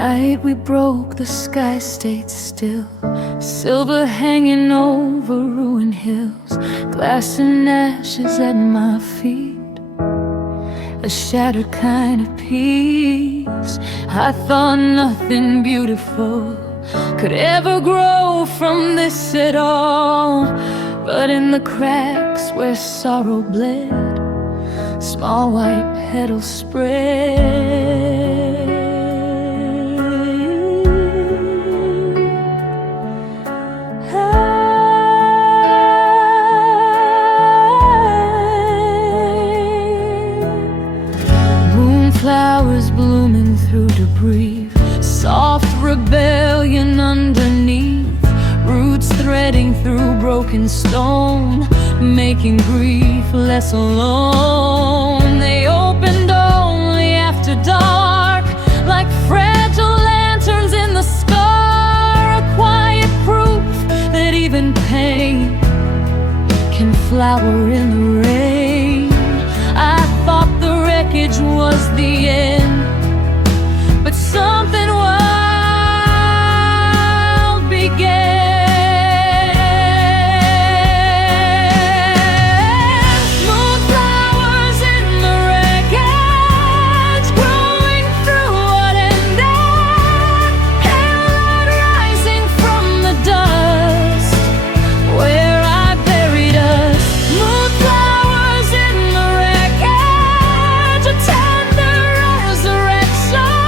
night we broke, the sky stayed still. Silver hanging over ruined hills, glass and ashes at my feet. A shattered kind of peace. I thought nothing beautiful could ever grow from this at all. But in the cracks where sorrow bled, small white petals spread. Flowers blooming through debris, soft rebellion underneath, roots threading through broken stone, making grief less alone. They opened only after dark, like fragile lanterns in the scar, a quiet proof that even pain can flower in the rain. I thought the wreckage was the end, but something wild began. Moonflowers in the wreckage, growing through what ended, pale light rising from the dust where I buried us. Moonflowers in the wreckage, a tender resurrection.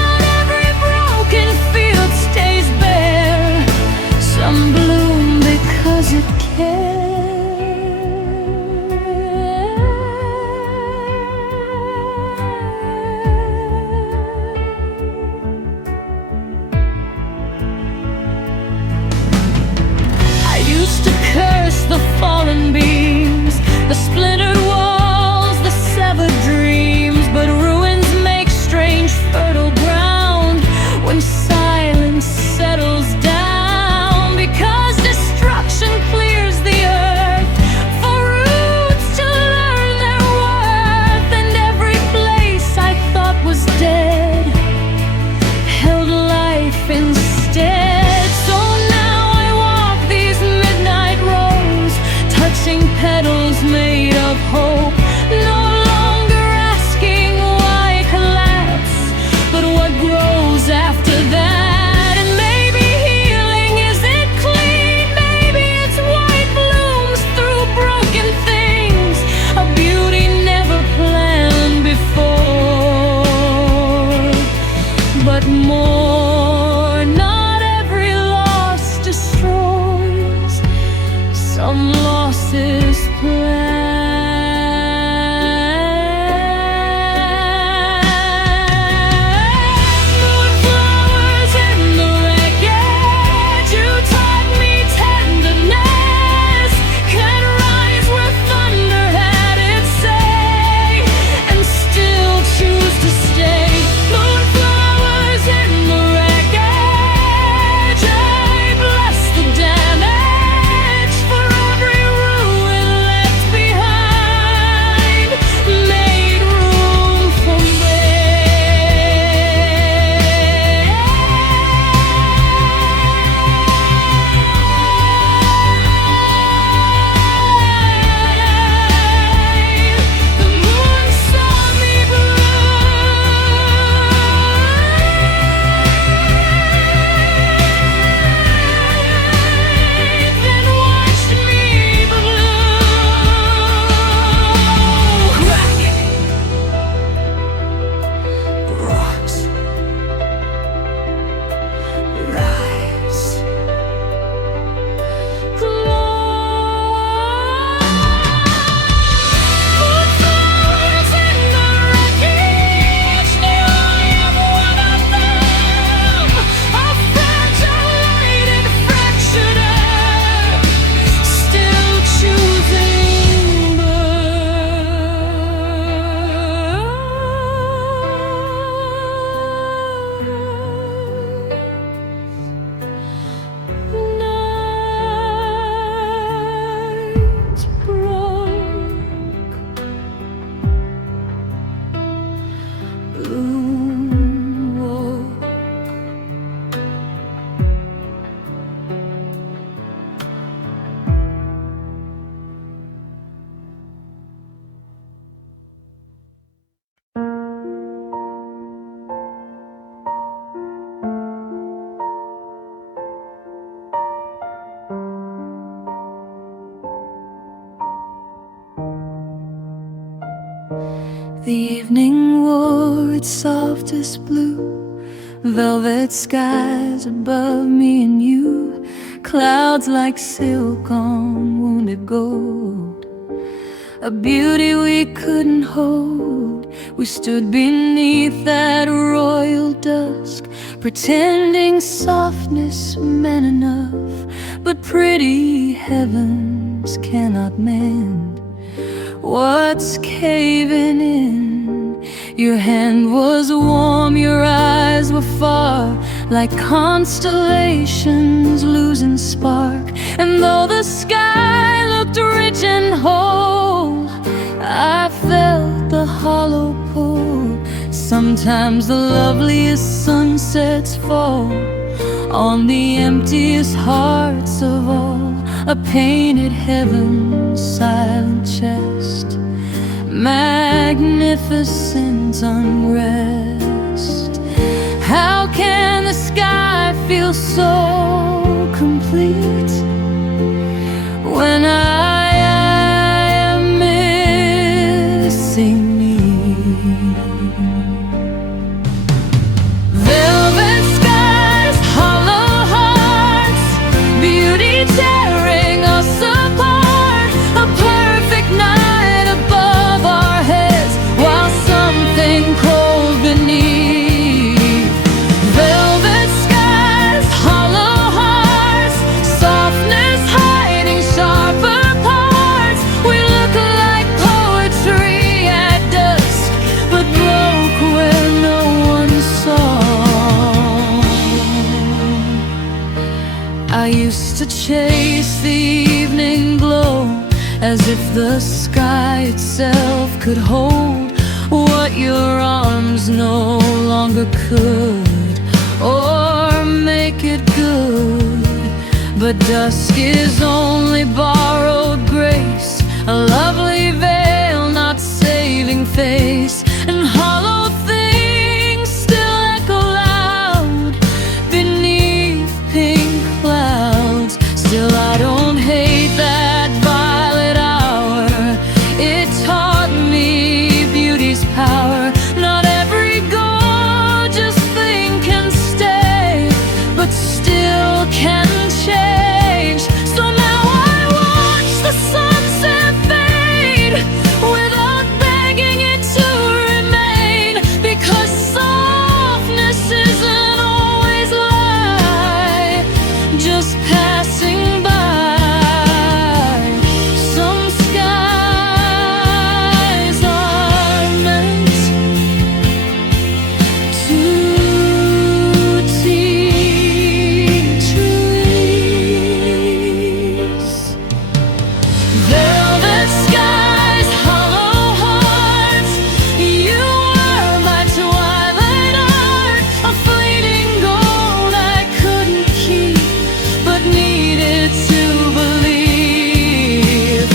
Not every broken field stays bare, some bloom because it cares. I used to curse the fallen beams, the splintered walls, the severed dreams, but ruins make strange fertile ground when silence settles down, because destruction clears the earth for roots to learn their worth. And every place I thought was dead held life instead. So now I walk these midnight roads, touching petals made of hope, no longer asking why collapse, but what grows after that. And maybe healing isn't clean, maybe it's white blooms through broken things, a beauty never planned before. But more, not every loss destroys, some losses planned. Moonflowers in the wreckage, you taught me tenderness can rise where thunder had its say, and still choose to stay. Moonflowers in the wreckage, I bless the damage for every ruin The evening wore its softest blue, velvet skies above me and you, clouds like silk on wounded gold, a beauty we couldn't hold. We stood beneath that royal dusk, pretending softness meant enough, but pretty heavens cannot mend what's caving in. Your hand was warm, your eyes were far, like constellations losing spark. And though the sky looked rich and whole, I felt the hollow pull. Sometimes the loveliest sunsets fall on the emptiest hearts of all, a painted heaven's silent chest, magnificent unrest. How can the sky feel so complete when I am missing me? Velvet skies, hollow hearts, beauty tearing us apart, a perfect night above our heads, while something cold beneath. Velvet skies, hollow hearts, softness hiding sharper parts. We look like poetry at dusk, but broke where no one saw. I used to chase the evening glow, as if the sky itself could hold what your arms no longer could, or make it good. But dusk is only borrowed grace, a lovely veil, not saving face, and hollow things still echo loud beneath pink clouds. Still I don't hate that violet hour, it taught me beauty's power. Not every gorgeous thing can stay, but still can change. So now I watch the sunset fade without begging it to remain, because softness isn't always light, just passing by. Some skies are meant to teach release. Velvet skies, hollow hearts, you were my twilight art, a fleeting gold I couldn't keep, but needed to believe.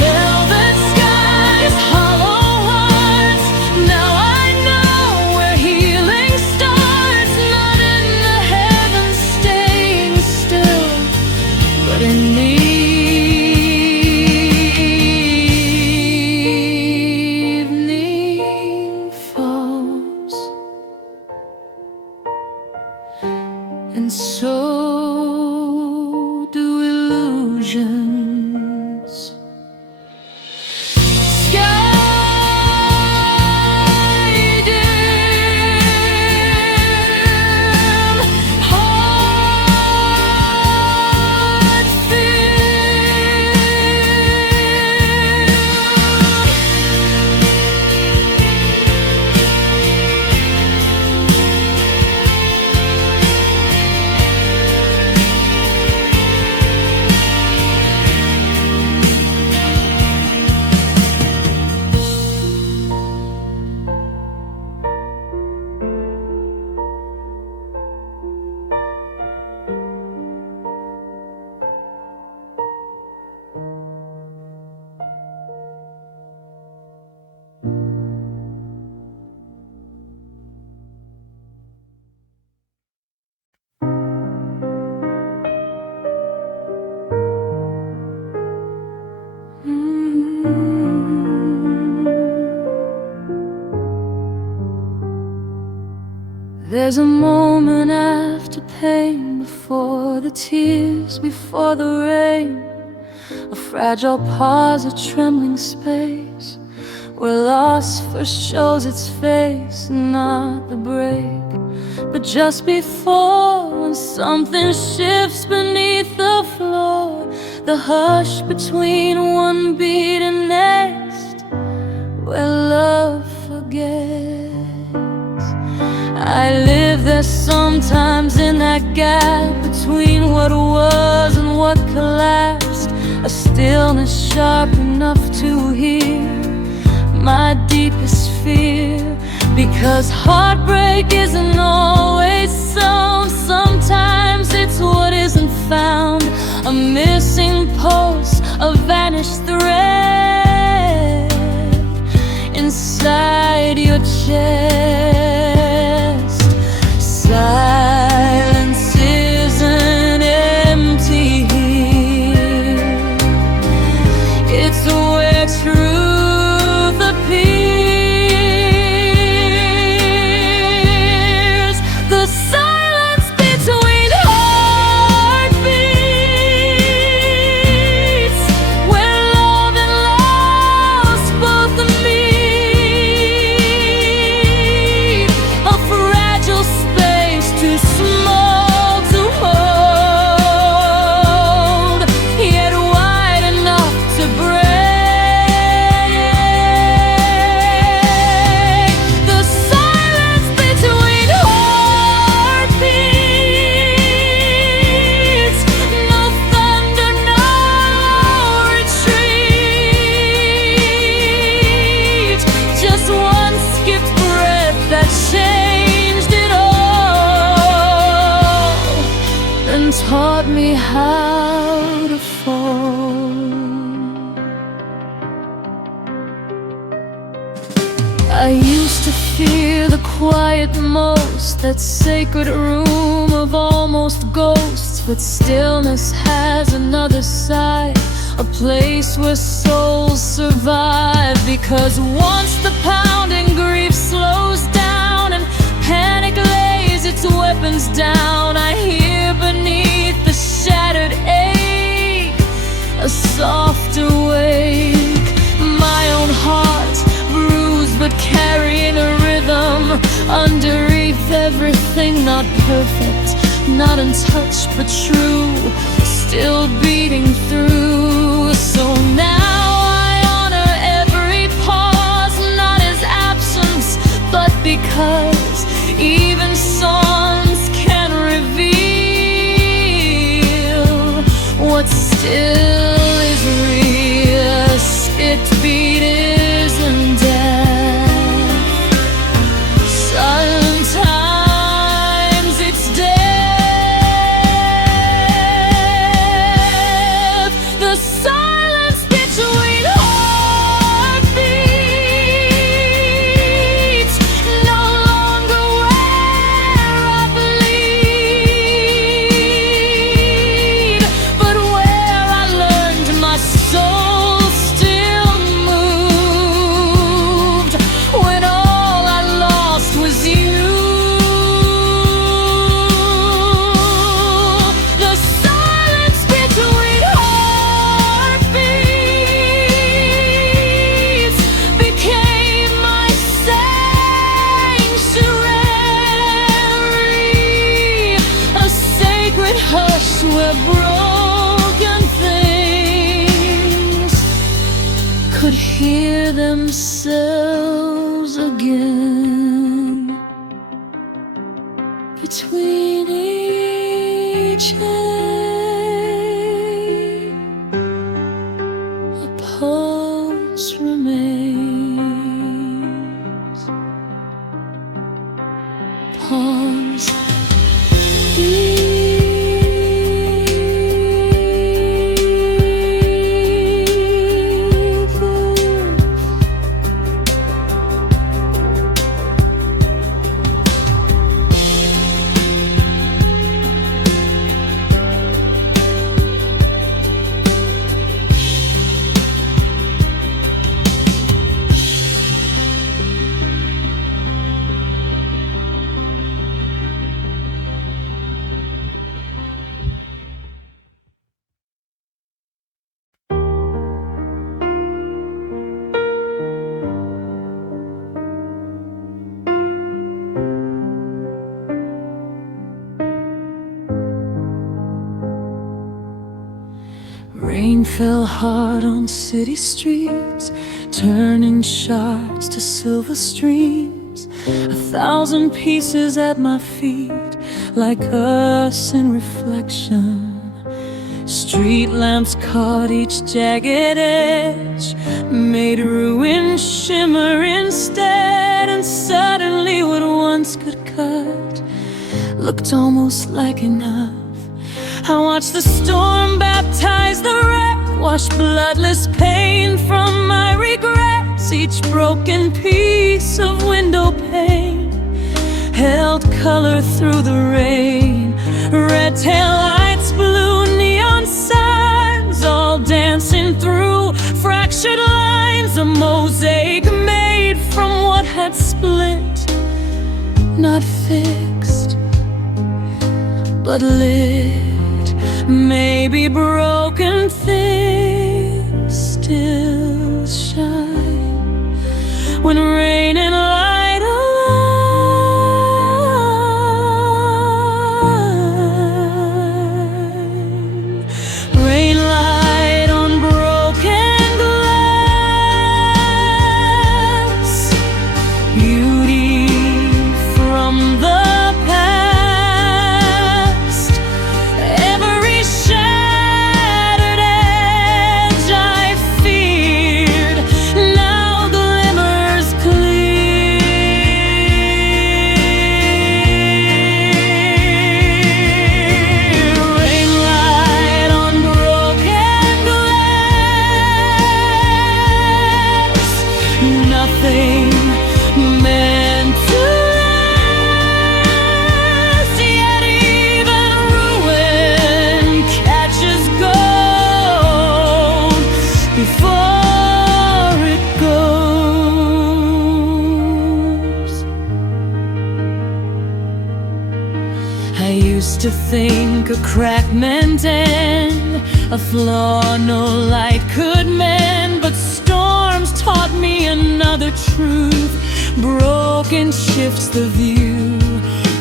Velvet skies, hollow hearts, now I know where healing starts, not in the heavens staying still, but in me. Evening falls, and so do illusions. Sky dim, heart filled. There's a moment after pain, before the tears, before the rain, a fragile pause, a trembling space, where loss first shows its face. Not the break, but just before, when something shifts beneath the floor, the hush between one beat and next, where love forgets. I live there sometimes, in that gap between what was and what collapsed, a stillness sharp enough to hear my deepest fear. Because heartbreak isn't always sound, sometimes it's what isn't found, a missing post, a vanished thread inside your chest. Silence isn't empty here, it's where truth appears. The silence between heartbeats, where love and loss both meet, a fragile space too small to hold, yet wide enough to break. The silence between heartbeats, no thunder, no retreat, just one skipped breath that changed it all, and taught me how to fall. I used to fear the quiet most, that sacred room of almost ghosts. But stillness has another side, a place where souls survive. Because once the pounding grief slows down and panic lays its weapons down, I hear beneath the shattered ache a softer wake. My own heart, bruised but carrying a rhythm underneath everything. Not perfect, not in touch, but true, still beating through. So now I honor every pause, not as absence, but because even songs can reveal what still is real. A skipped beat isn't death, sometimes it's death. The silence between heartbeats, no longer where I bleed, but where I learned my soul still moved, when all I lost was you. The silence between heartbeats became my sanctuary, a sacred hush where broken things could hear themselves again. Between each day, a pulse remains. Pause. Rain fell hard on city streets, turning shards to silver streams. 1,000 pieces at my feet, like us in reflection. Street lamps caught each jagged edge, made ruin shimmer instead. And suddenly what once could cut looked almost like enough. I watched the storm baptize the wreck, wash bloodless pain from my regrets. Each broken piece of window pane held color through the rain. Red taillights, blue neon signs, all dancing through fractured lines. A mosaic made from what had split, not fixed, but lit. Maybe broken things still shine when rain and light align. Rain, light on broken glass, beauty from the nothing meant to last, yet even ruin catches gold before it goes. I used to think a crack meant end, a flaw no light could mend, but storms taught me another truth. Broken shifts the view,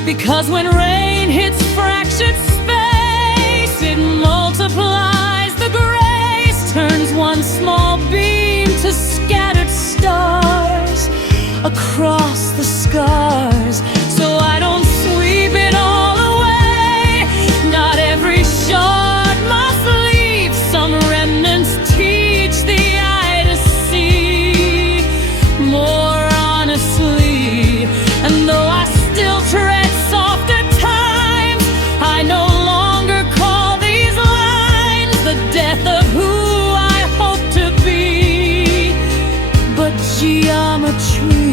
because when rain hits fractured space, it multiplies the grace, turns one small beam to scattered stars across the scars. So I don't sweep it all away, not every shard must leave. Some remnants teach the eye to see more honestly. And though I still tread softer times, I no longer call these lines the death of who I hope to be, but geometry.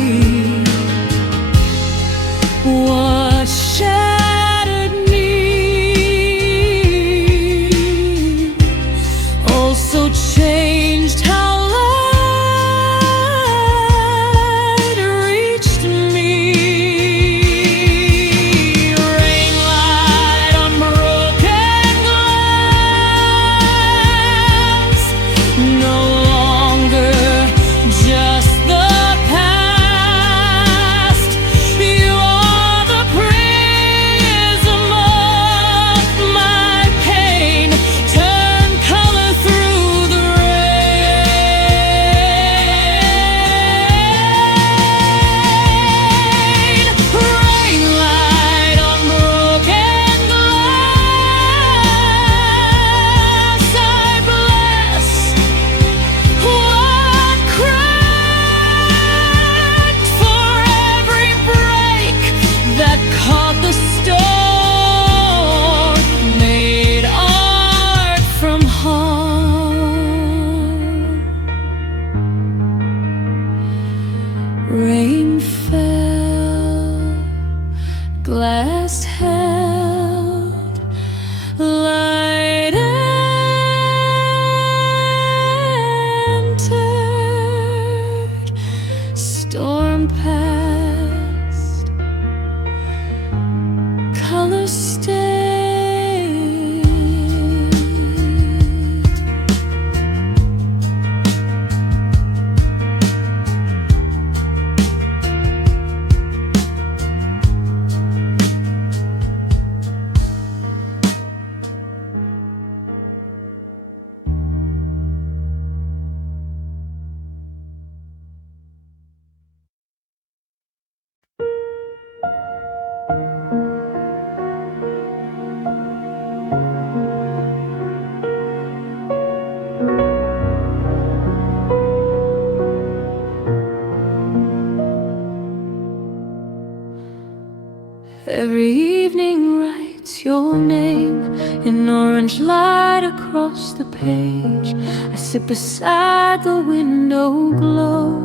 writes your name in orange light across the page. I sit beside the window glow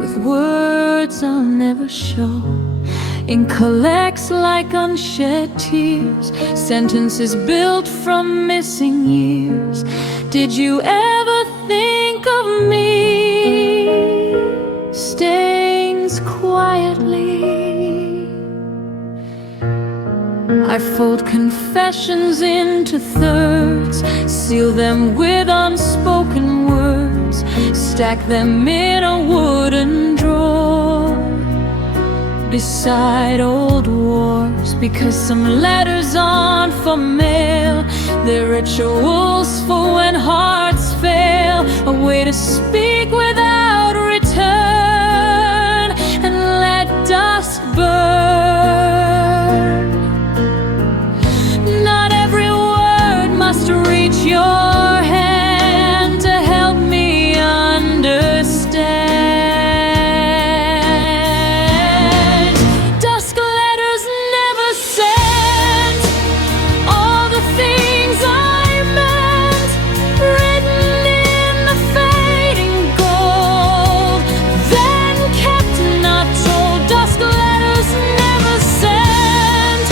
with words I'll never show. Ink collects like unshed tears, sentences built from missing years. Did you ever think of me? Stains quietly. I fold confessions into thirds, seal them with unspoken words, stack them in a wooden drawer beside old wars. Because some letters aren't for mail, they're rituals for when hearts fail. A way to speak without return and let dust burn. Not every word must reach your hand to help me understand. Dusk letters never sent all the things I meant, written in the fading gold, then kept not told. Dusk letters never sent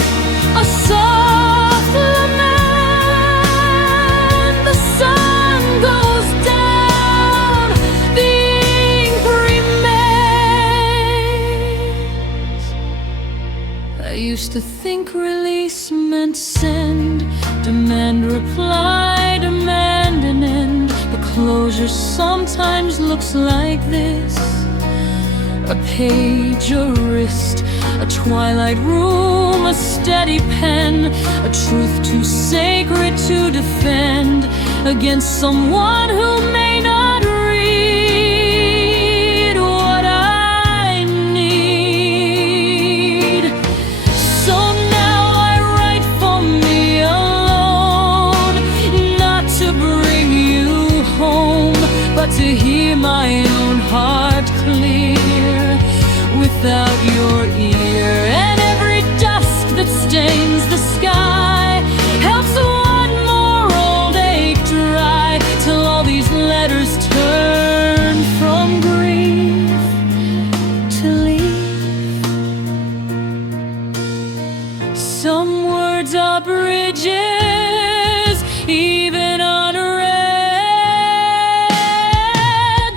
a soft lament. The sun goes down, the ink remains. I used to think release meant send, demand reply, demand an end. But closure sometimes looks like this: a page, a wrist, a twilight room, a steady pen, a truth too sacred to defend against someone who may not read what I need. So now I write for me alone, not to bring you home, but to hear my own heart clear without your ear. And every dust that stains the sky helps one more old ache dry, till all these letters turn from grief to leaf. Some words are bridges, even unread.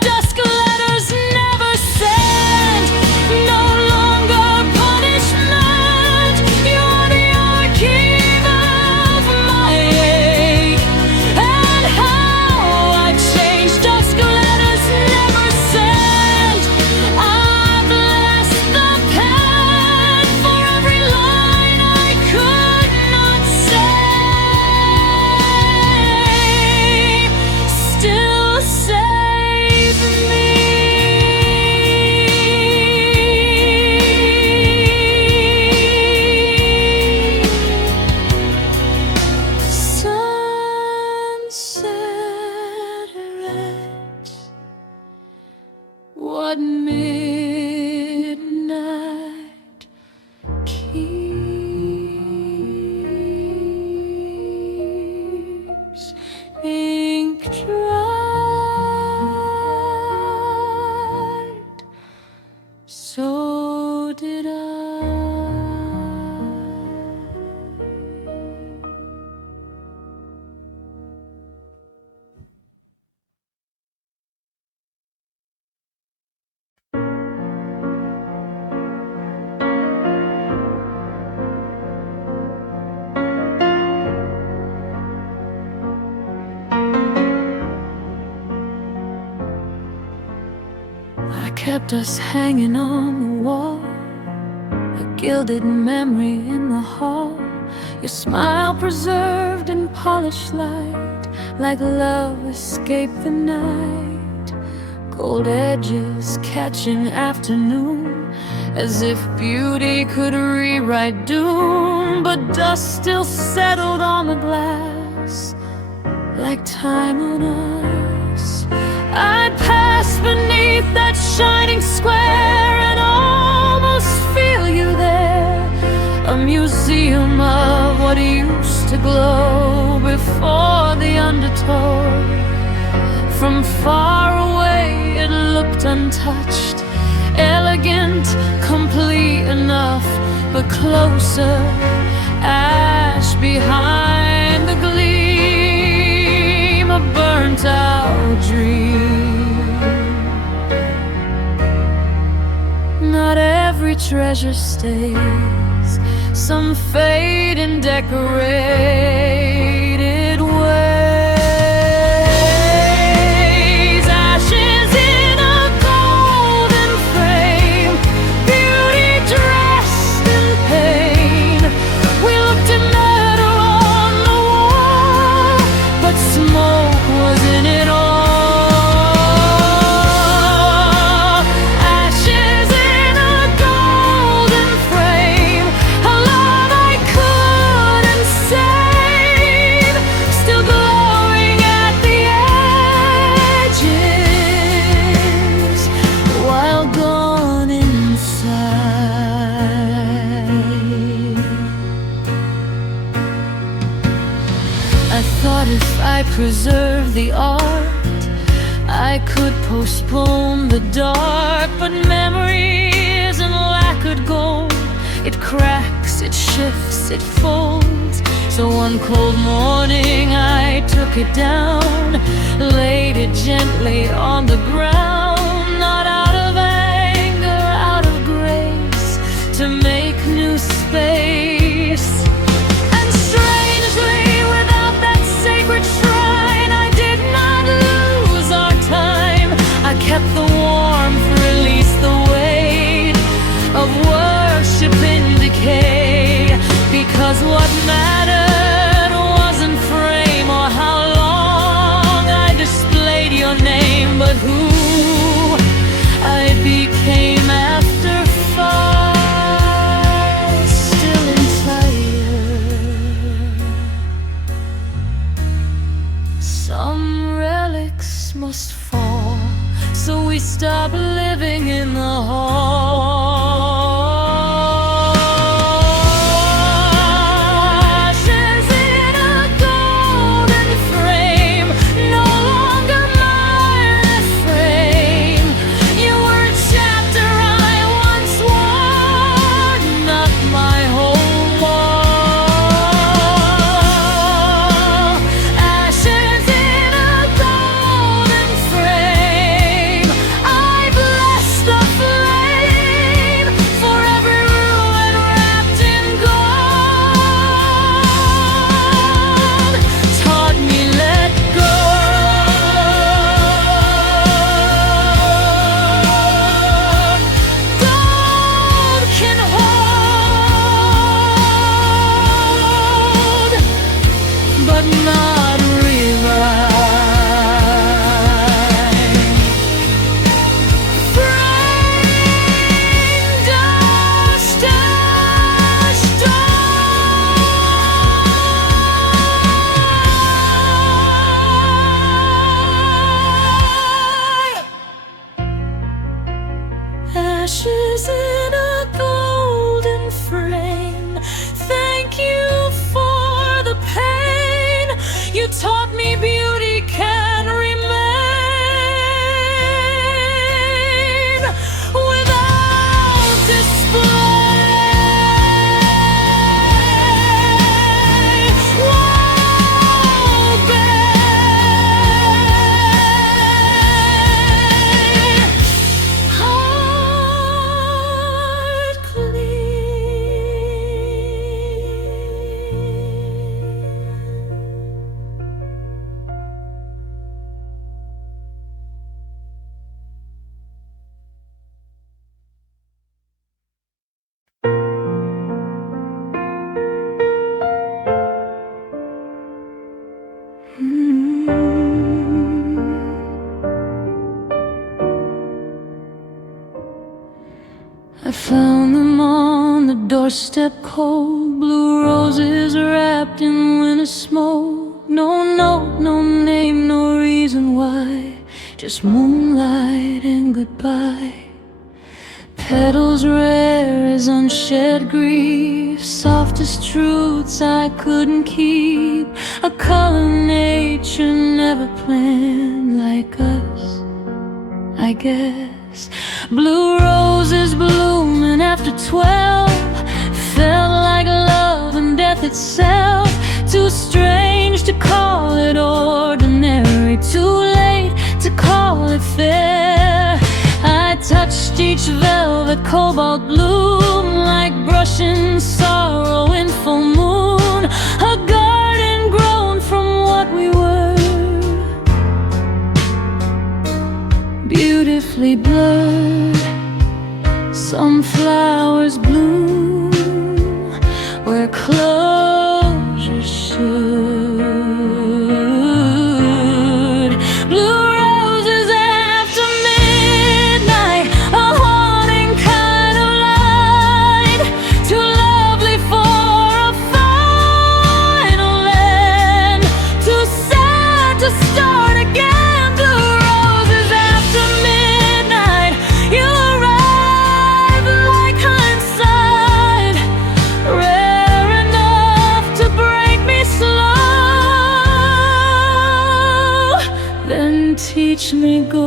Dusk letters never sent, no longer punishment. You're the archive of my ache and how I've changed. Dusk letters never sent. I've blessed the pen for every line I could not say. Still save me. Sunset rest, what midnight keeps. Ink dried, so did I. I kept us hanging on the wall, a gilded memory in the hall. Your smile preserved in polished light, like love escaped the night. Gold edges catching afternoon, as if beauty could rewrite doom. But dust still settled on the glass, like time on us. I'd pass beneath that shining square and almost feel you there, a museum of what what used to glow before the undertow. From far away it looked untouched, elegant, complete enough, but closer, ash behind the gleam, a burnt out dream. Not every treasure stays, some fade in decorated ways. Ashes in a golden frame, beauty dressed in pain. We looked at metal on the wall, but smoke was in it all. If I preserve the art, I could postpone the dark. But memory isn't lacquered gold. It cracks, it shifts, it folds. So one cold morning I took it down, laid it gently on the ground. Not out of anger, out of grace, to make new space. And strangely, without that sacred shrine, I did not lose our time. I kept the warmth, released the weight of worship in decay. Because what mattered wasn't frame or how long I displayed your name, but who I became after fall, still entire. Some relics must fall, so we stop living in the hall. Ashes in a golden frame, no longer my refrain. You were a chapter I once wore, not my whole wall. Ashes in a golden frame, I bless the flame for every ruin wrapped in gold. Taught me let go. Gold can hold, but not rewrite. Frame dust and stone. Ashes in a golden frame, thank you for the pain. You taught me beauty can remain without display. Won't beg. Heart I found them on the doorstep, cold blue roses wrapped in winter smoke. No note, no name, no reason why, just moonlight and goodbye. Petals rare as unshed grief, softest truths I couldn't keep, a color nature never planned like us, I guess. Blue roses blooming after 12 felt like love and death itself. Too strange to call it ordinary, too late to call it fair. I touched each velvet cobalt bloom like brushing sorrow in full moon, a garden grown from what we were, beautifully blurred. Some flowers bloom where closure should. Blue roses after midnight, a haunting kind of light, too lovely for a final end, too sad to start again. Blue roses after midnight, you arrive like hindsight, rare enough to break me slow, then teach me go.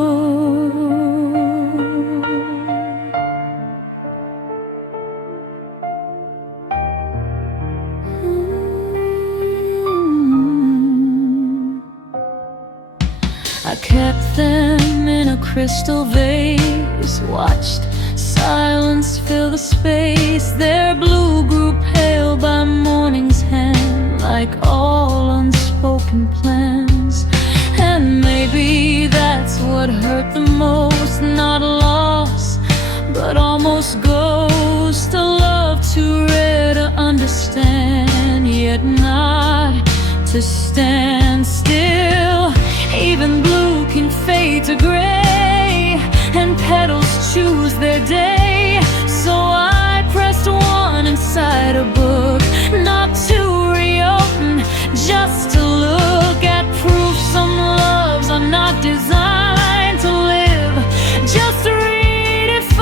I kept them in a crystal vase, watched silence fill the space. Their blue grew pale by morning's hand, like all unspoken plans. And maybe that's what hurt the most, not loss, but almost ghost. A love too rare to understand, yet not to stand still. Even blue can fade to gray, and petals choose their day. So I pressed one inside a book, not to reopen, just to look at proof some loves are not designed to live. Just redefine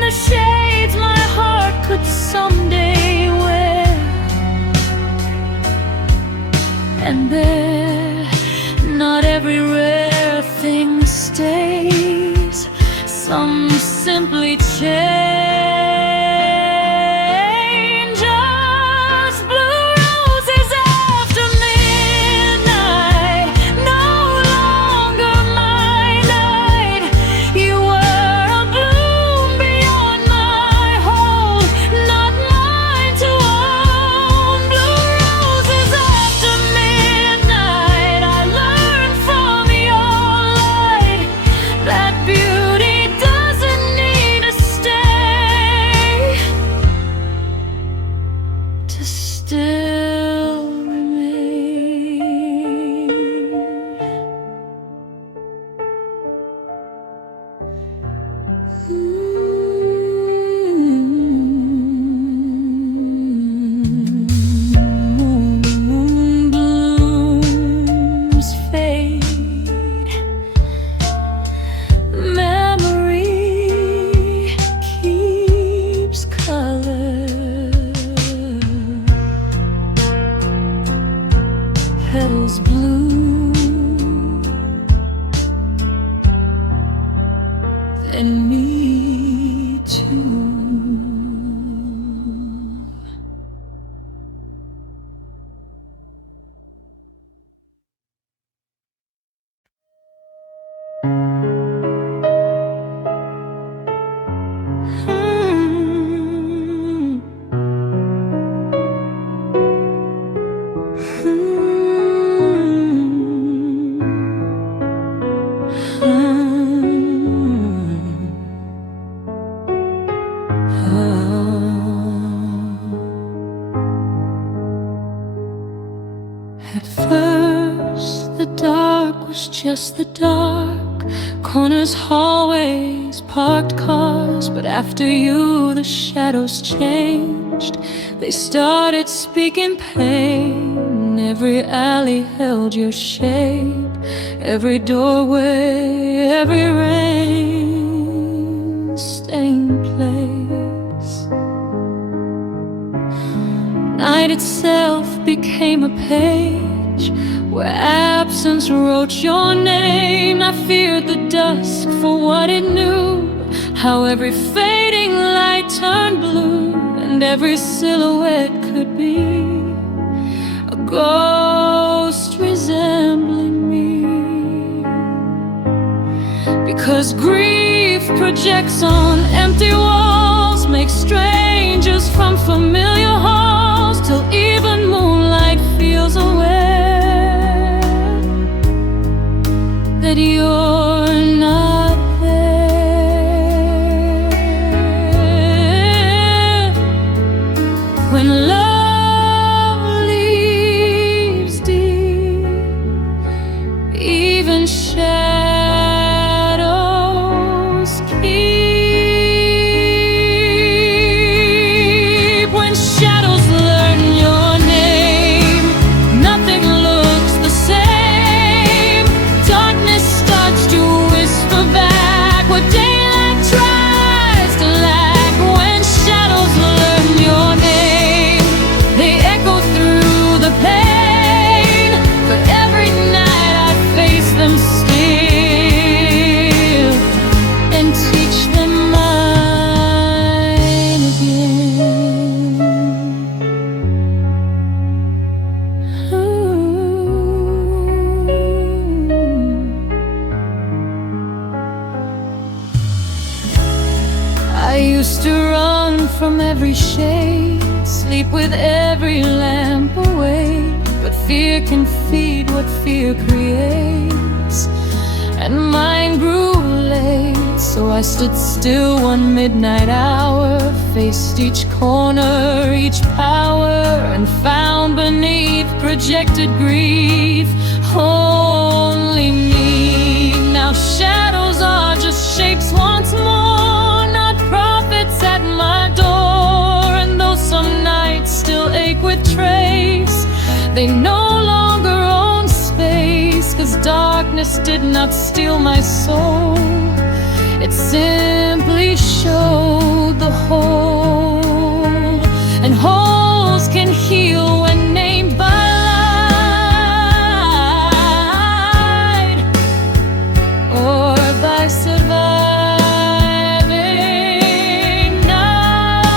the shades my heart could someday wear. And there, not every rare thing stays, some simply change us. Blue roses after midnight, no longer my night. You were a bloom beyond my hold, not mine to own. Blue roses after midnight, I learned from your light that beauty doesn't need to stay, to still remain. Blooms fade, memory keeps color. Petals bloom, then me too. At first, the dark was just the dark, corners, hallways, parked cars. But after you, the shadows changed. They started speaking pain. Every alley held your shape, every doorway, every rain-stained place. Night itself became a page where absence wrote your name. I feared the dusk for what it knew, how every fading light turned blue, and every silhouette could be a ghost resembling me. Because grief projects on empty walls, makes strangers from familiar halls, till even moonlight feels aware that you're not there. When love leaves deep, even shadows keep. When shadows learn your name, nothing looks the same. Darkness starts to whisper back what daylight tries to lack. When shadows learn your name, they echo through the pain. But every night I face them still and teach them mine again. I used to run from every shade, sleep with every lamp awake. But fear can feed what fear creates, and mine grew late. So I stood still one midnight hour, faced each corner, each power, and found beneath projected grief only me. Now shadows are just shapes once more, not prophets at my door. And though some nights still ache with trace, they no longer own space. 'Cause darkness did not steal my soul, it simply showed the hole. And holes can heal when named by light, or by surviving night.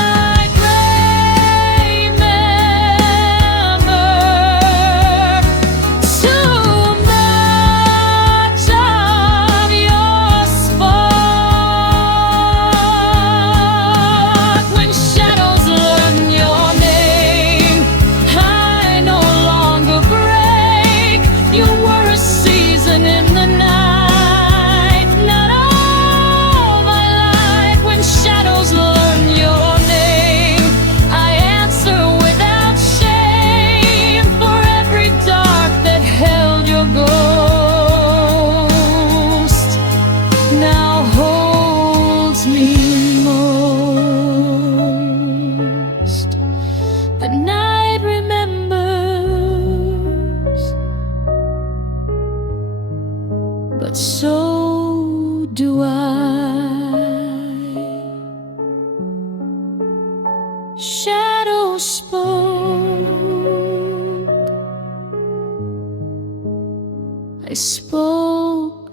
Like remember too much of your spark. When shadows learn your name, I no longer break. You were a season in the night, not all my life. When shadows learn your name, I answer without shame for every dark that held your ghost, now holds me most. The night remembers, but so do I. Shadows spoke, I spoke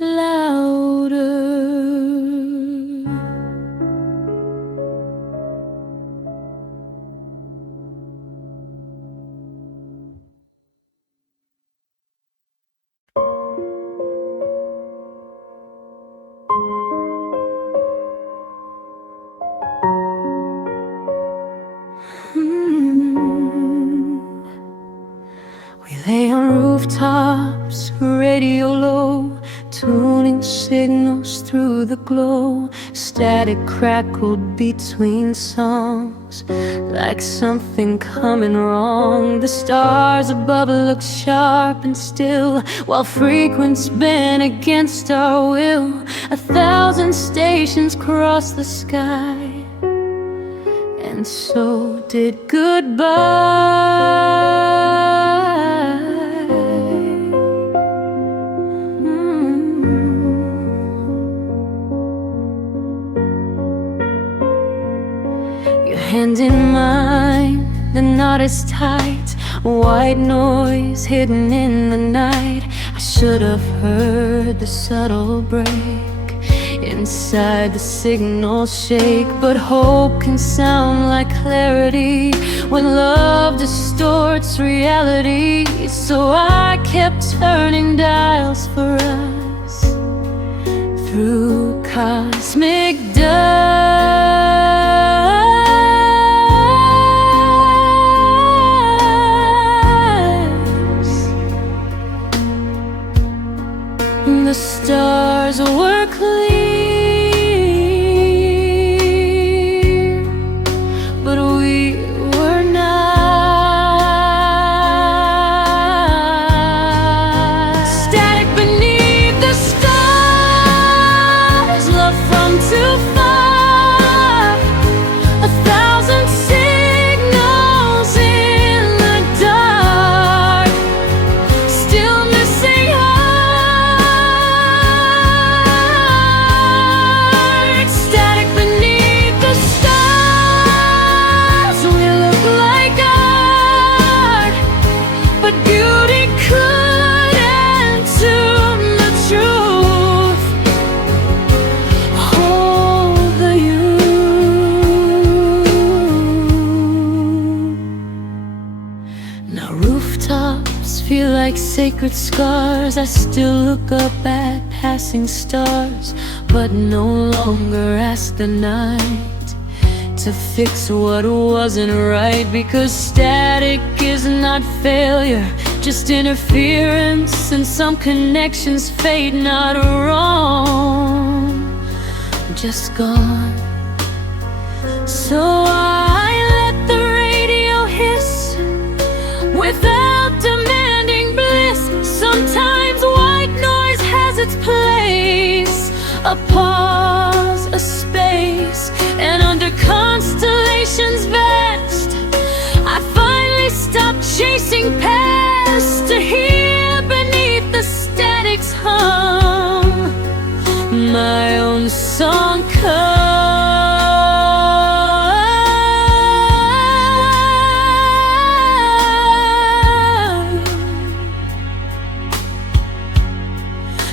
louder. We lay on rooftops, radio low, tuning signals through the glow. Static crackled between songs, like something coming wrong. The stars above looked sharp and still, while frequency bent against our will. 1,000 stations crossed the sky, and so did goodbye. hand in mine, the knot is tight. White noise hidden in the night. I should have heard the subtle break inside the signal shake. But hope can sound like clarity when love distorts reality. So I kept turning dials for us through cosmic dives. The stars were clear, but we were not. Static beneath the stars, love from too far. 1,000 signals in the dark, still missing hearts. Static beneath the stars, we look like art, but beauty couldn't tune the truth. Hold the youth. Now rooftops feel like sacred scars. I still look up at passing stars, but no longer ask the night to fix what wasn't right. Because static is not failure, just interference, and some connections fade, not wrong, just gone. So I let the radio hiss without demanding bliss. Sometimes white noise has its place, a pause, a space, and under constellations vast, I finally stopped chasing past to hear beneath the static's hum my own song come.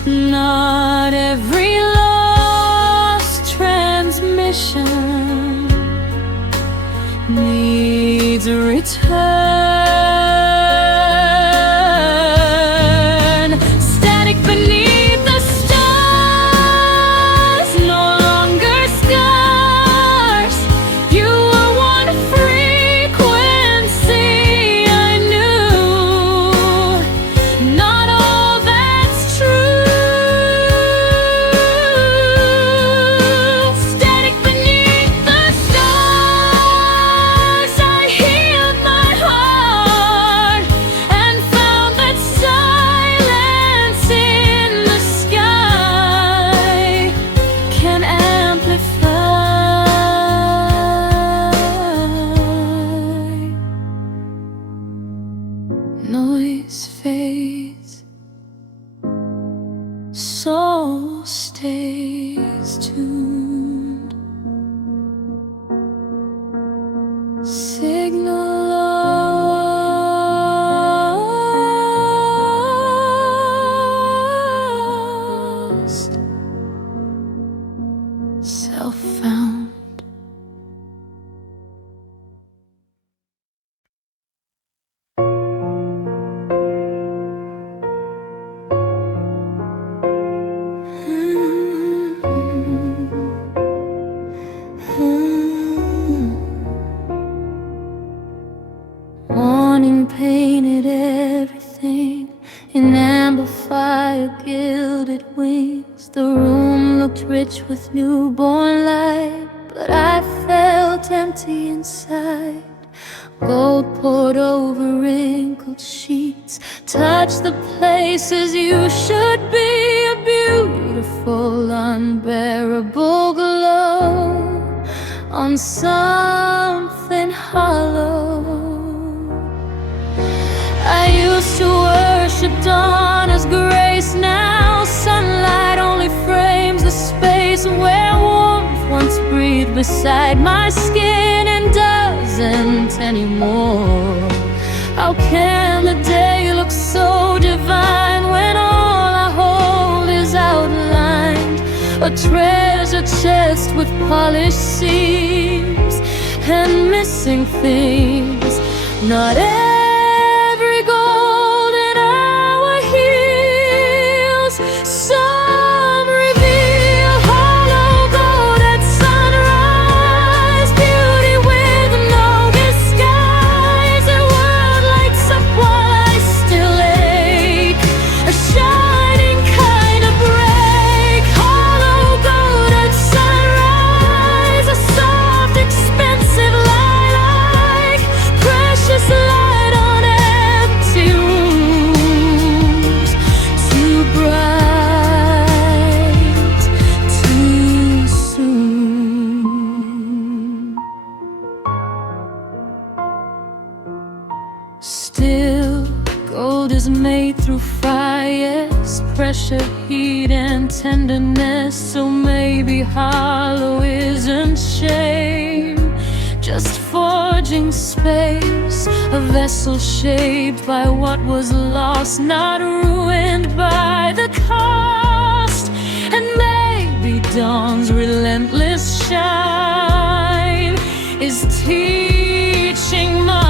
Not every lost transmission needs a return. Static beneath the stars, no longer scars. You were one frequency I knew. Not all that's true. Static beneath the stars, I healed my heart and found that silence in the sky can amplify. Noise fades, soul stays tuned. Signal lost, self found. Morning painted everything in amber fire, gilded wings. The room looked rich with newborn light, but I felt empty inside. Gold poured over wrinkled sheets, touched the places you should be. A beautiful, unbearable glow on something hollow. I used to worship dawn as grace. Now sunlight only frames the space where warmth once breathed beside my skin. And doesn't anymore. How can the day look so divine when all I hold is outlined? A treasure chest with polished seams and missing things. Not every golden hour heals. Some reveal hollow gold at sunrise, beauty with no disguise. A world lights up while I still ache, a shining kind of break. Hollow gold at sunrise, a soft, expensive light, precious light on empty rooms. Too bright, too soon. Still, gold is made through fires, pressure, heat, and tenderness. So maybe hollow isn't shame, just forging space, a vessel shaped by what was lost, not ruined by the cost. And maybe dawn's relentless shine is teaching mine.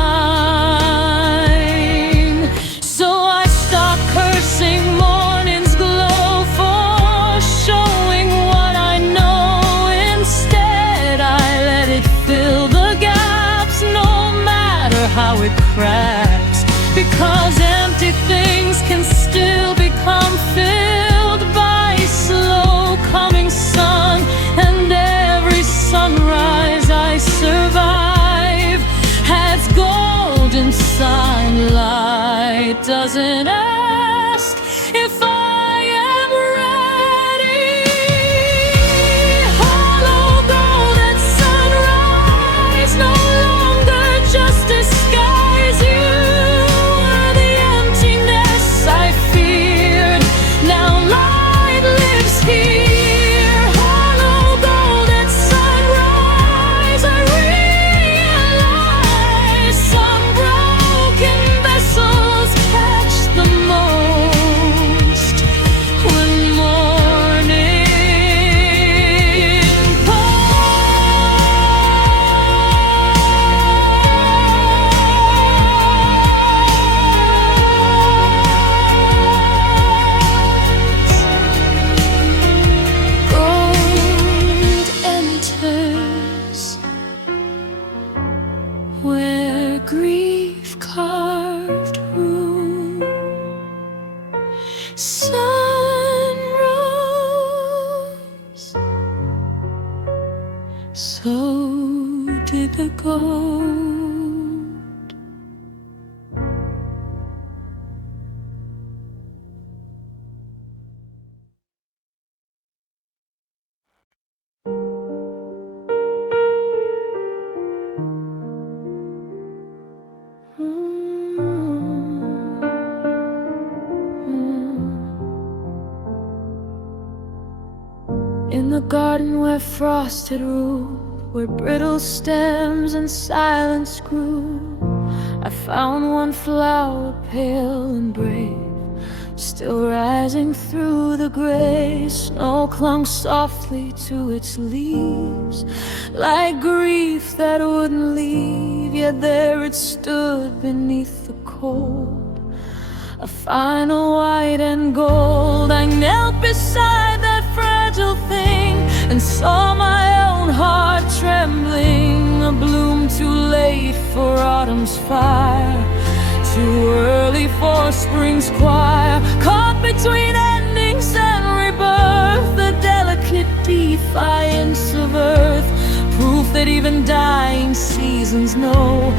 So I stop cursing morning's glow for showing what I know. Instead, I let it fill the gaps, no matter how it cracks, because empty things can still become filled by slow coming sun. And every sunrise I survive has golden sunlight. Doesn't ask if I am ready. Hollow gold at sunrise no longer just disguise. You were the emptiness I feared, now light lives here. Hollow gold at sunrise, I realize some broken vessels catch the most when morning gold enters where grief carved room. Sun rose, so did the gold. In the garden where frost had ruled, where brittle stems and silence grew, I found one flower pale and brave, still rising through the gray. Snow clung softly to its leaves, like grief that wouldn't leave. Yet there it stood beneath the cold, a final white and gold. I knelt beside that fragile thing and saw my own heart trembling. A bloom too late for autumn's fire, too early for spring's choir. Caught between endings and rebirth, the delicate defiance of earth, proof that even dying seasons know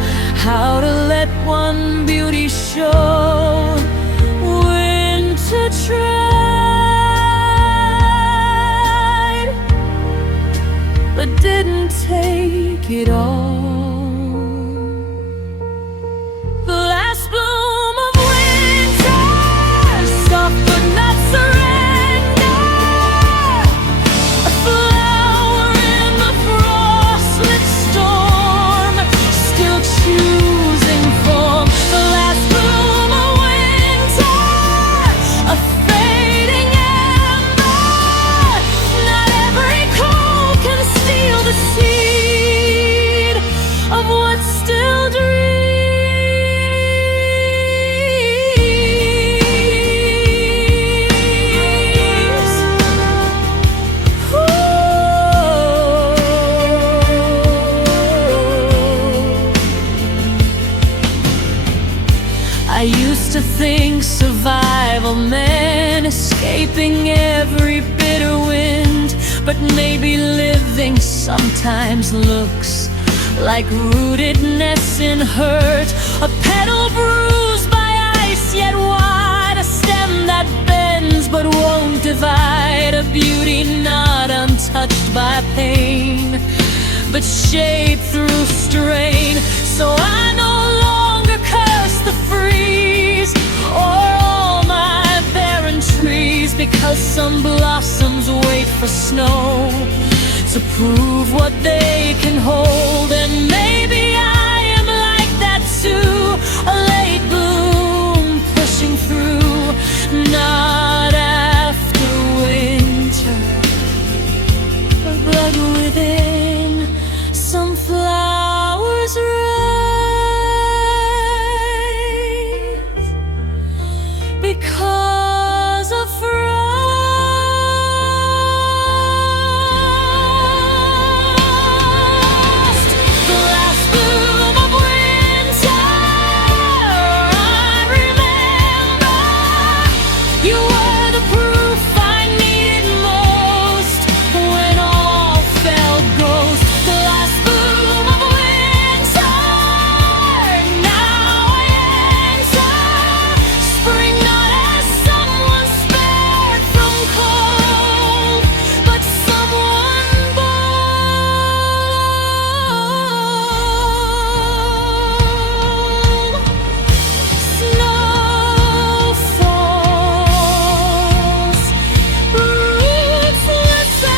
how to let one beauty show. Winter tried, but didn't take it all. The last bloom of winter, soft but not surrender, a flower in the frostlit storm, survival men, escaping every bitter wind. But maybe living sometimes looks like rootedness in hurt, a petal bruised by ice, yet wide, a stem that bends but won't divide, a beauty not untouched by pain, but shaped through strain. So I no longer curse the freeze or all my barren trees, because some blossoms wait for snow to prove what they can hold. And maybe I am like that too, a late bloom pushing through, not after winter, but within. Some flowers rise because of frost. The last bloom of winter, I remember. You were the proof I needed most when all felt ghost. The last bloom of winter, now I enter spring, not as someone spared from cold, but someone bold. Snow falls, roots listen,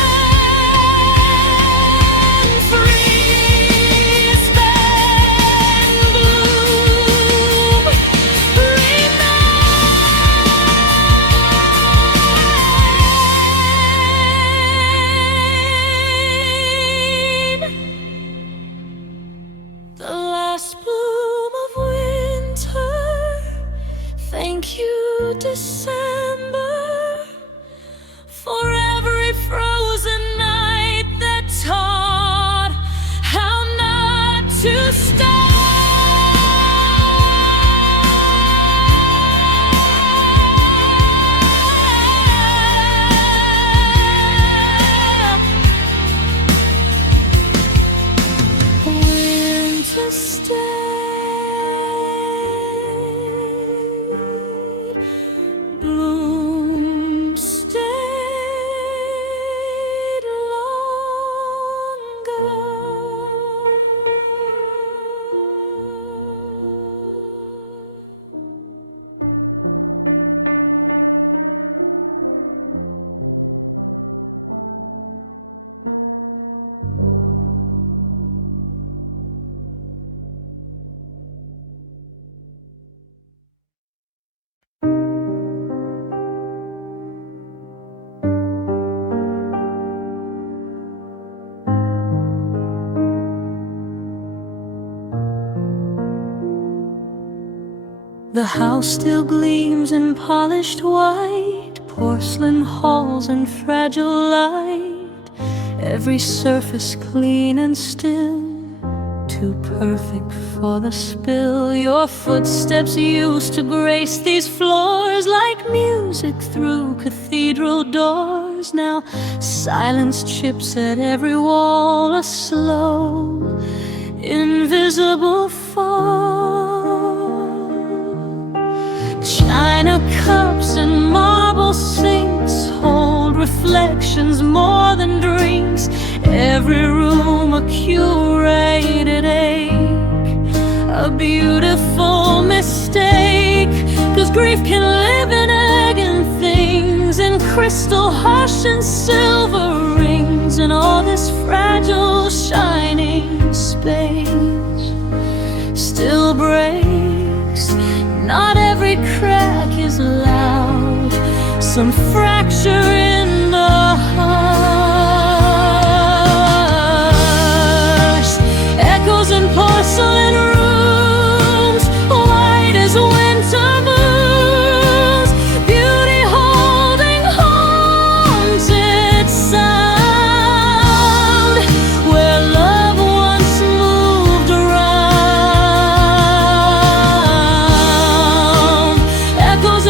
freeze, bend, bloom, remain. The last bloom of winter, thank you, December, for every frozen night that taught how not to stop. Winter stayed, bloom stayed longer. The house still gleams in polished white, porcelain halls and fragile light, every surface clean and still, too perfect for the spill. Your footsteps used to grace these floors like music through cathedral doors. Now silence chips at every wall, a slow, invisible fall. China cups and marble sinks hold reflections more than drinks. Every room a curated ache, a beautiful mistake. 'Cause grief can live in egg and things, in crystal harsh and silver rings, and all this fragile shining space still breaks. Not every crack is loud, some fracture in the hush echoes in porcelain rooms, white as winter moons, beauty holding haunted sound, where love once moved around. Echoes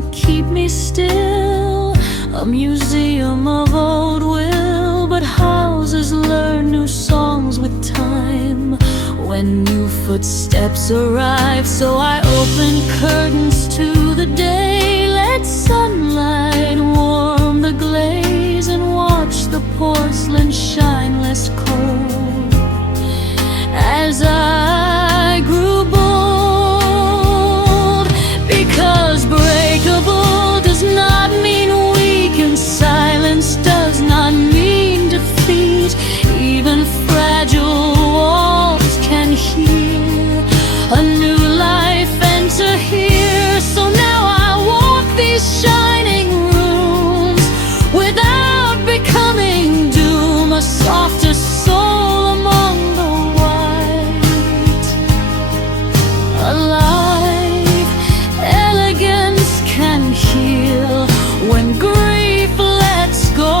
would keep me still, a museum of old will, but houses learn new songs with time when new footsteps arrive. So I open curtains to the day, let sunlight warm the glaze, and watch the porcelain shine less cold as I grew bold. Because breakable does not mean weak, and silence does not mean defeat. Even fragile walls can hear a new life enter here. So now I walk these shining rooms without becoming doom, a softer soul among the white, alive. Elegance can heal when grief lets go.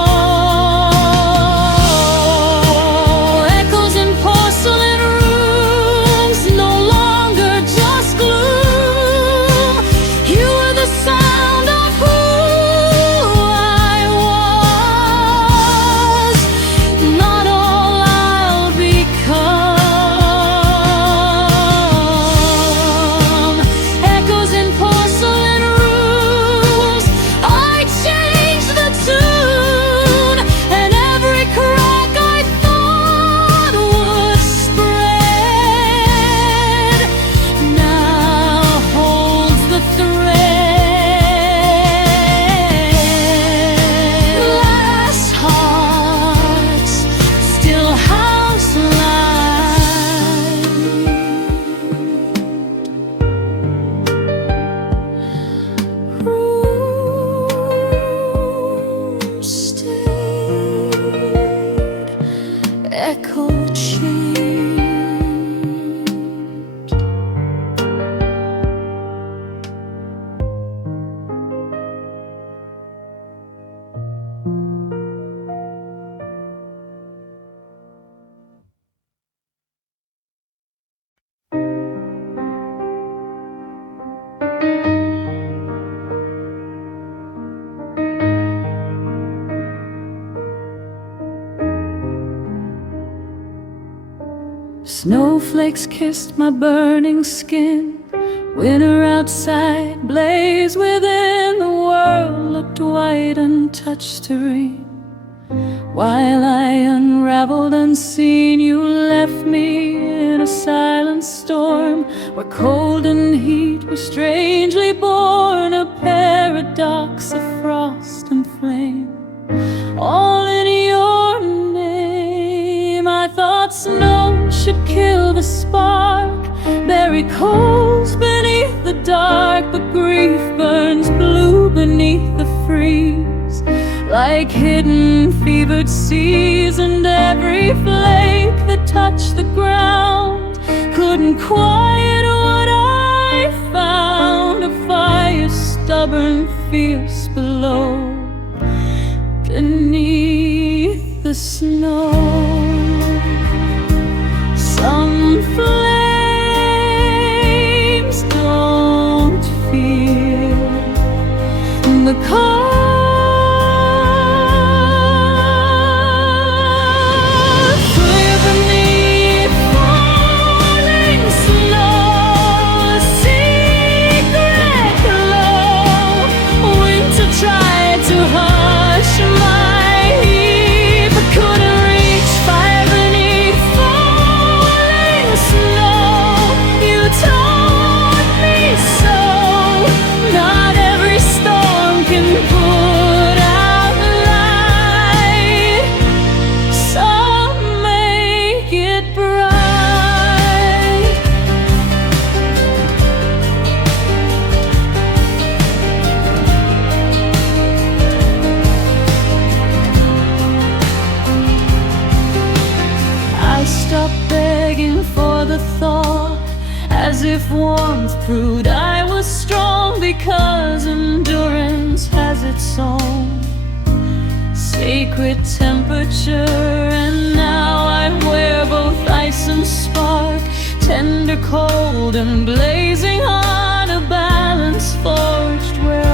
Echoes in porcelain rooms, no longer just gloom. You were the sound of who I was, not all I'll become. Echoes in porcelain rooms, I changed the tune, and every crack I thought would spread now holds the thread. Glass hearts still house light. Room stayed, echo changed. Snowflakes kissed my burning skin. Winter outside, blaze within. The world looked white and touched serene. While I unraveled unseen, you left me in a silent storm, where cold and heat were strangely born, a paradox of frost and flame, all in your name. I thought snow should kill the spark, bury coals beneath the dark, but grief burns blue beneath the freeze, like hidden fevered seas. And every flake that touched the ground couldn't quiet what I found, a fire stubborn, fierce below, beneath the snow. Some flames don't fear the cold. As if warmth proved I was strong, because endurance has its own sacred temperature. And now I wear both ice and spark, tender, cold, and blazing hot, a balance forged where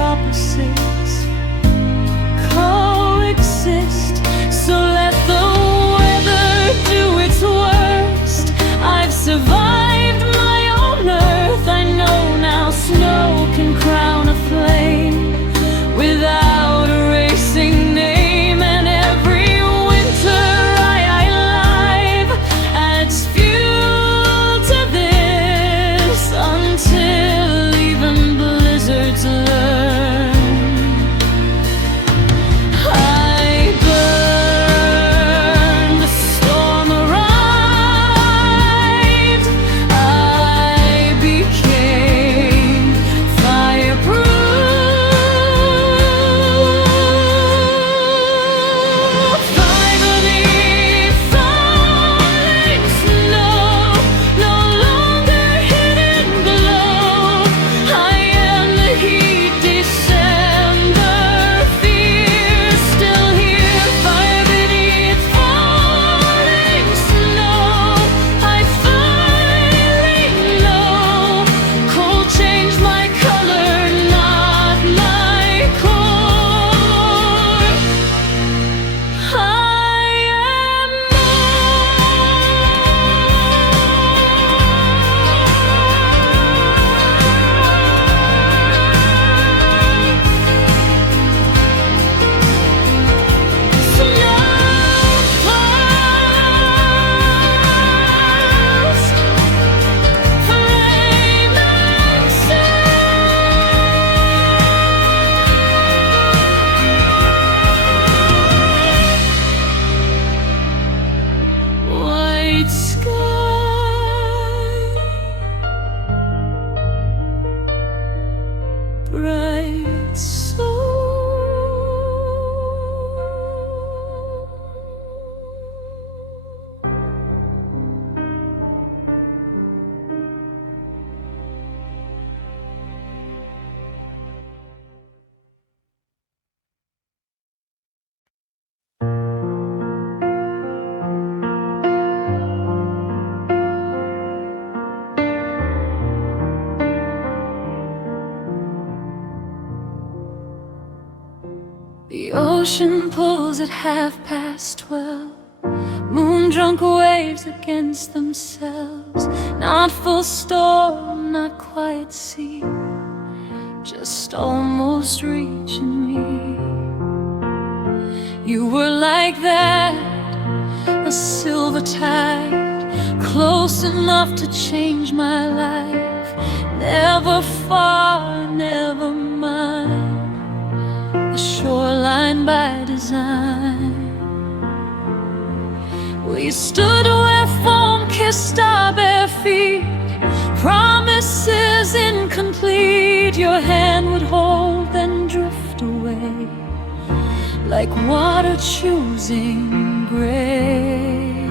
ocean pulls at 12:30. Moon-drunk waves against themselves. Not full storm, not quiet sea, just almost reaching me. You were like that, a silver tide, close enough to change my life. Never far, never mine, a shoreline by design. We stood where foam kissed our bare feet, promises incomplete. Your hand would hold, then drift away, like water choosing gray.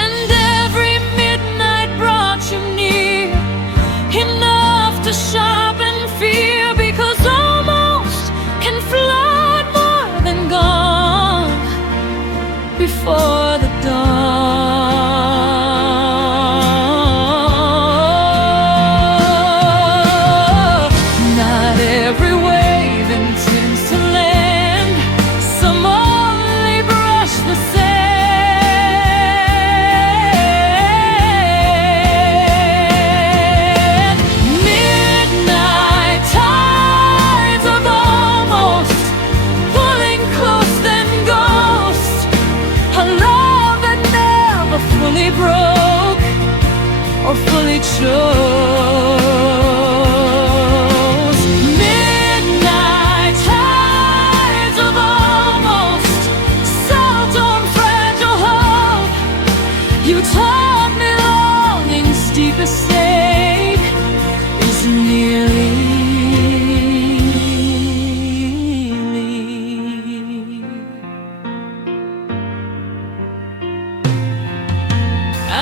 And every midnight brought you near, enough to sharpen fear, because almost can flood more than gone before the dawn. Not every wave intends to land, some only brush the sand. Midnight tides of almost, pulling close then ghost, a love that never fully broke or fully chose. Midnight tides of almost, salt on fragile hope. You taught me longing's deepest state is nearly.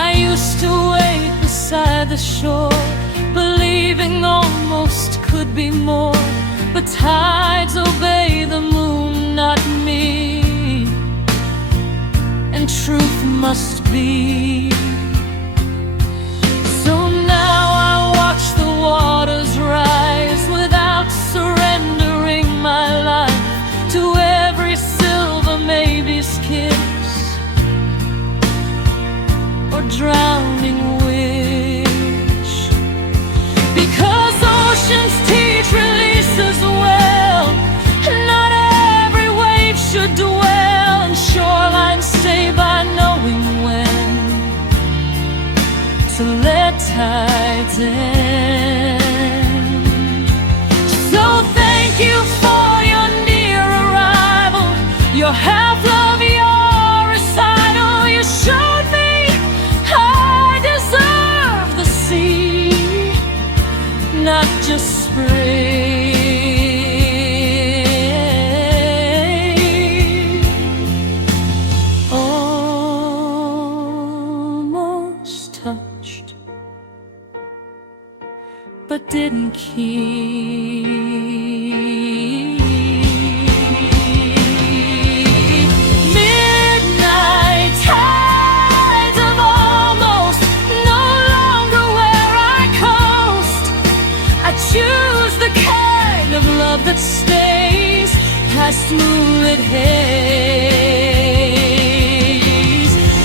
I used to wait beside the shore, believing almost could be more. But tides obey the moon, not me, and truth must be. So now I watch the waters rise without surrendering my life to every silver maybes kiss or drowning wish. Because oceans teach release as well, not every wave should dwell, and shorelines stay by knowing when to let tides end. So thank you for your near arrival, your half-love, your recital. You showed me I deserve the sea, not just spring. Almost touched, but didn't keep. Midnight tides of almost, no longer where I coast. I choose the kind of love that stays past moonlit haze.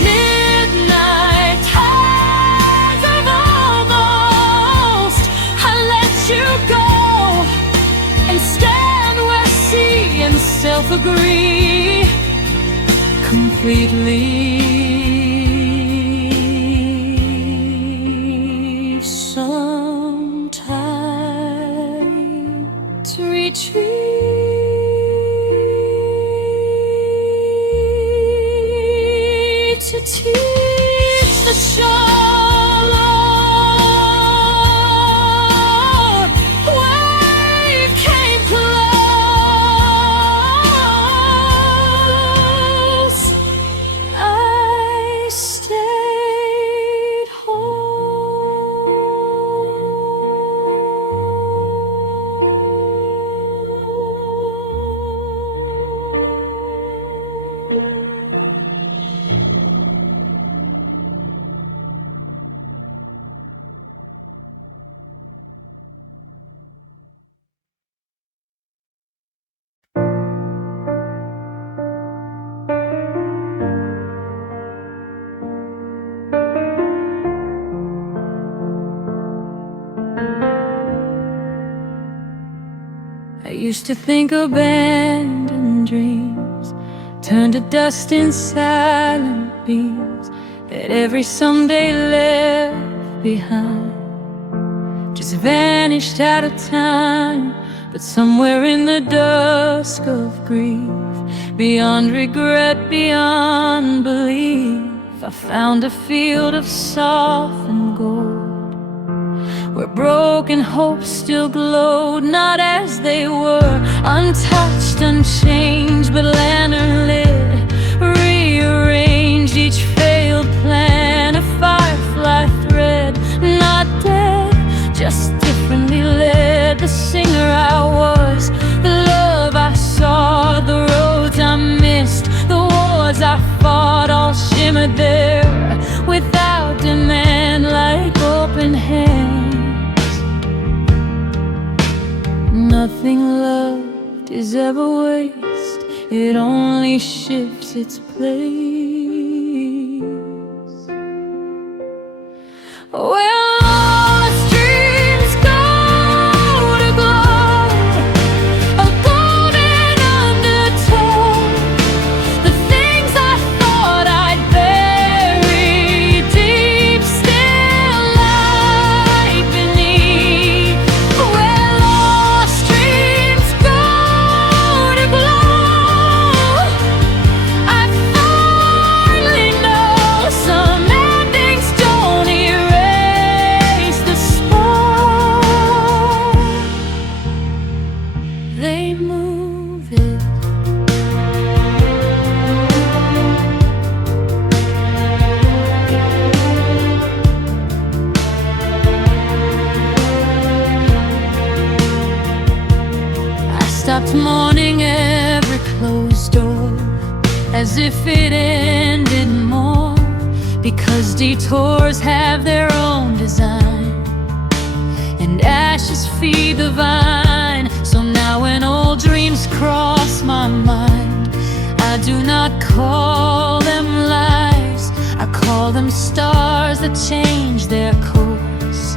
Midnight tides of almost, I let you go and stand where sea and self agree completely. Some time to retreat, to teach the shore. Wave came close, I stayed whole. used to think abandoned dreams turned to dust in silent beams that every someday left behind just vanished out of time. But somewhere in the dusk of grief, beyond regret, beyond belief, I found a field of softened gold, where broken hopes still glowed, not as they were, untouched, unchanged, but lantern lit, rearranged each failed plan, a firefly thread, not dead, just differently led. The singer I was, the love I saw, the roads I missed, the wars I fought, all shimmered there without demand, like open hands. Nothing loved is ever waste, it only shifts its place. Well, they move it. I stopped mourning every closed door, as if it ended more, because detours have their own design, and ashes feed the vine. So now when old dreams cross my mind, I do not call them lies, I call them stars that change their course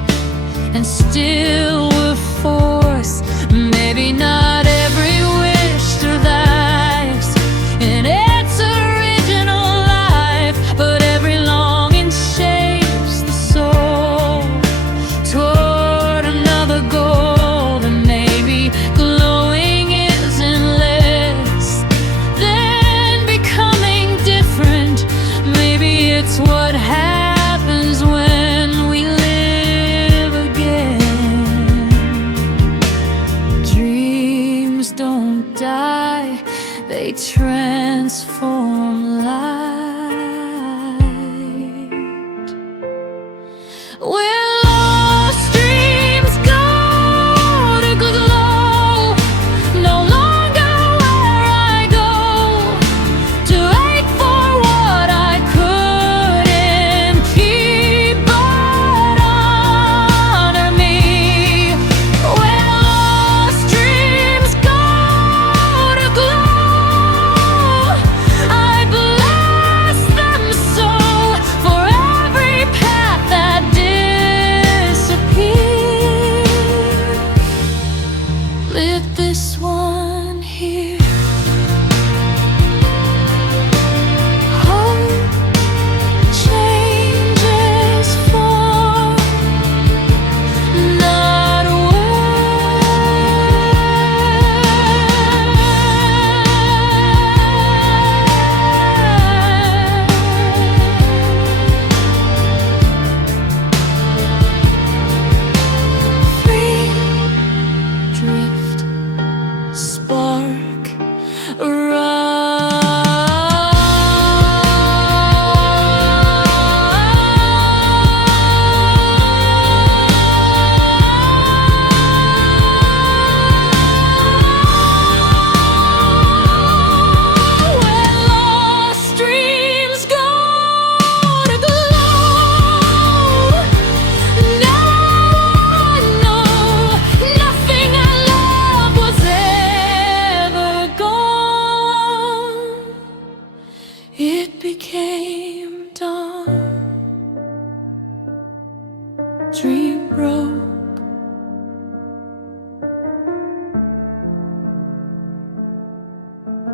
and still will force. Maybe not every wish survives in its original life, but every longing shapes the soul toward another goal. And maybe glowing isn't less than becoming different. Maybe it's what happens when we live again. Dreams don't die, they transform light. Where lost dreams go to glow, no longer where I go to ache for what I couldn't keep, but honor me. Where lost dreams go to glow, I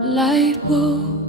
light bulb.